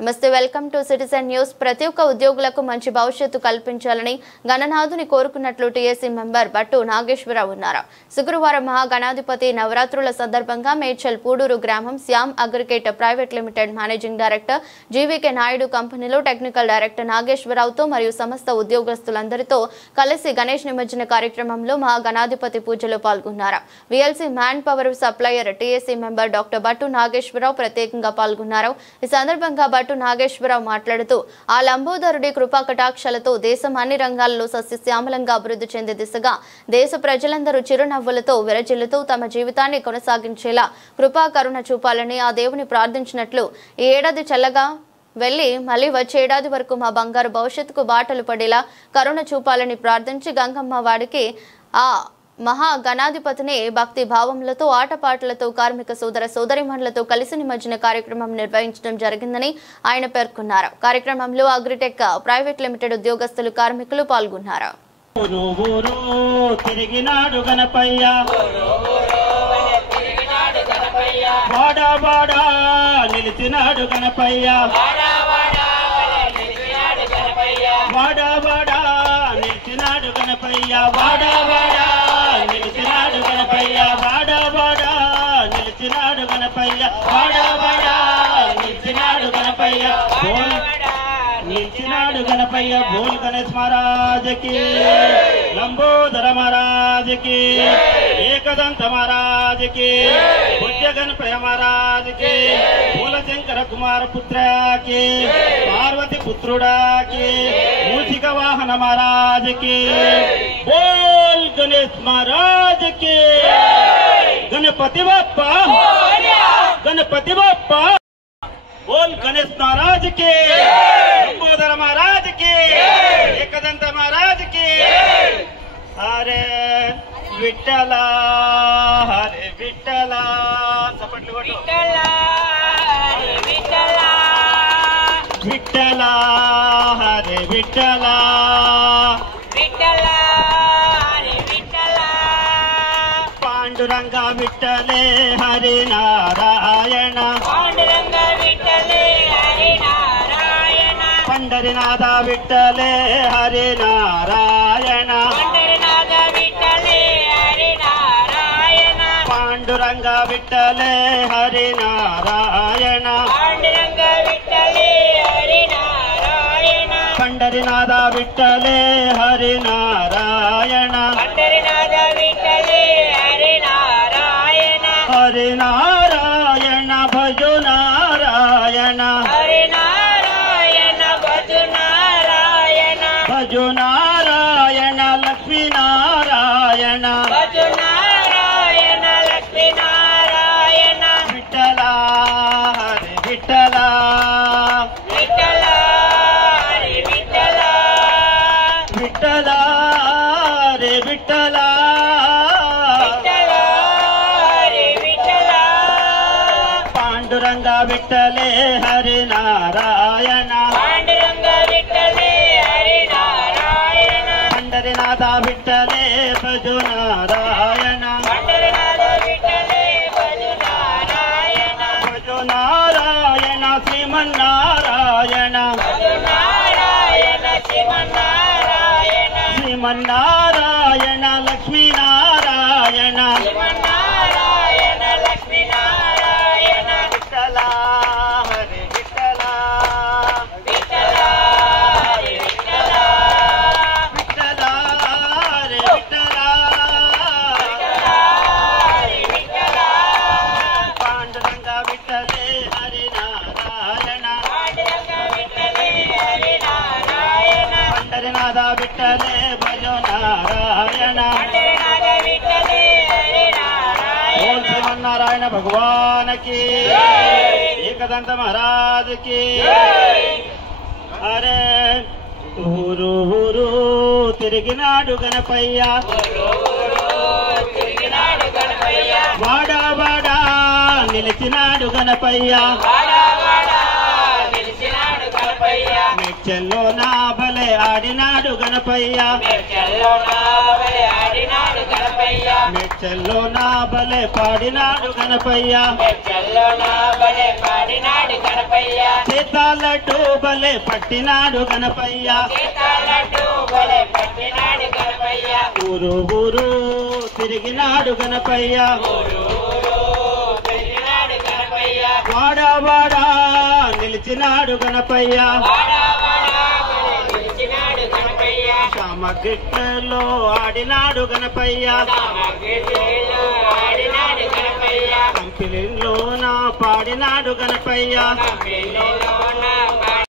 నమస్తే, welcome to citizen news. ప్రతి ఒక్క ఉద్యోగులకు మంచి భవిష్యత్తు కల్పించాలని గణనాథుని కోరుకున్నట్లు టీఎస్సీ మెంబర్ బట్టు నాగేశ్వరరావు అన్నారు. శుక్రవారం మహాగణాధిపతి నవరాత్రుల సందర్భంగా మేడ్చల్ పూడూరు గ్రామం Shyam aggregate private limited managing director GVK Naidu కంపెనీలో టెక్నికల్ డైరెక్టర్ నాగేశ్వరరావుతో మరియు సమస్త ఉద్యోగస్తులందరితో కలిసి గణేష్ నిమజ్జన కార్యక్రమంలో మహాగణాధిపతి పూజలో పాల్గొన్నారు. VLC man power supplier TSC member doctor Battu Nageswara Rao ప్రత్యేకంగా పాల్గొన్నారు. ఈ సందర్భంగా నాగేశ్వరరావు మాట్లాడుతూ ఆ లంబోదరుడి కృపా కటాక్షలతో దేశం అన్ని రంగాల్లో సస్యశ్యామలంగా అభివృద్ధి చెందే దిశగా దేశ ప్రజలందరూ చిరునవ్వులతో విరజిల్లుతూ తమ జీవితాన్ని కొనసాగించేలా కృపా కరుణ చూపాలని ఆ దేవుని ప్రార్థించినట్లు ఈ ఏడాది చల్లగా వెళ్లి మళ్లీ వచ్చే ఏడాది వరకు మా బంగారు భవిష్యత్తుకు బాటలు పడేలా కరుణ చూపాలని ప్రార్థించి గంగమ్మ వాడికి ఆ మహా గణాధిపతిని భక్తి భావములతో ఆటపాటలతో కార్మిక సోదర సోదరిమణులతో కలిసి నిమజ్జన కార్యక్రమం నిర్వహించడం జరిగిందని ఆయన పేర్కొన్నారు. కార్యక్రమంలో అగ్రిటెక్ ప్రైవేట్ లిమిటెడ్ ఉద్యోగస్తులు కార్మికులు పాల్గొన్నారు. गणपయ్య बोल गणेश महाराज की, लंबोदर महाराज की, एकदंत महाराज की, पूज्य गणपय महाराज की, मूलशंकर कुमार पुत्र की, पार्वती पुत्रुड़ा की, मूषिक वाहन महाराज की, बोल गणेश महाराज की, गणपति बाप्पा, गणपति बाप्पा, बोल गणेश महाराज के, लंबोदर महाराज के, एकदंत महाराज के, हरे विठ्ठला हरे विठ्ठला, सपटली बोलो विठ्ठला हरे विठ्ठला, विठ्ठला हरे विठ्ठला, विठ्ठला हरे विठ्ठला, पांडुरंगा विठ्ठले हरे नारायण, पांडुरंगा विठ्ठले हरे नारायण, पंढरीनाथ विठ्ठले हरे नारायण, पंढरीनाथ विठ्ठले हरे नारायण, पांडुरंगा विठ्ठले हरे नारायण, पांडुरंगा विठ्ठले हरे नारायण, पंढरीनाथ विठ्ठले हरे नारायण, पंढरीनाथ विठ्ठले हरे नारायण, हरे नारायण भजो नारायण, हरे नारायण भजो नारायण, भजो नारायण लक्ष्मी नारायण, भजो नारायण लक्ष्मी नारायण, विठ्ठला हरे विठ्ठला, विठ्ठला हरे विठ्ठला, विठ्ठला हरे विठ्ठला, पांडुरंगा विठ्ठले हरे नारायण, पांडुरंगा विठ्ठले हरे नारायण, पंढरीनाथ विठ्ठले भजो नारायण, पंढरीनाथ विठ्ठले भजो नारायण, भजो नारायण श्रीमन्नारायण, भजो नारायण श्रीमन्नारायण, श्रीमन्नारायण लक्ष्मी नारायण, श्रीमन्नारायण लक्ष्मी नारायण, विठ्ठला हरे विठ्ठला, विठ्ठला हरे विठ्ठला, विठ्ठला हरे विठ्ठला, विठ्ठला हरे विठ्ठला, पांडुरंगा विठ्ठले हरे नारायण, पांडुरंगा विठ्ठले हरे नारायण, पंढरीनाथ विठ्ठले भजो नारायण, पंढरीनाथ विठ्ठले हरे नारायण, बोल श्रीमन्नारायण भगवान की, एकदंत महाराज की, अरे ఊరు ఊరు తిరిగినాడు గణపయ్య, వాడా వాడా నిలిచినాడు గణపయ్య, మేడ్చల్లో నా భలే బలే ఆడినాడు గణపయ్య మెచ్చల్లో నా బలే పాడినాడు గణపయ్య సీతాలడ్డు బలే పట్టినాడు గణపయ్య ఊరు ఊరు తిరిగినాడు గణపయ్య వాడా వాడా నిలిచినాడు గణపయ్య సామగిట్టలో ఆడినాడు గణపయ్య కంపిలిలోన పాడినాడు గణపయ్య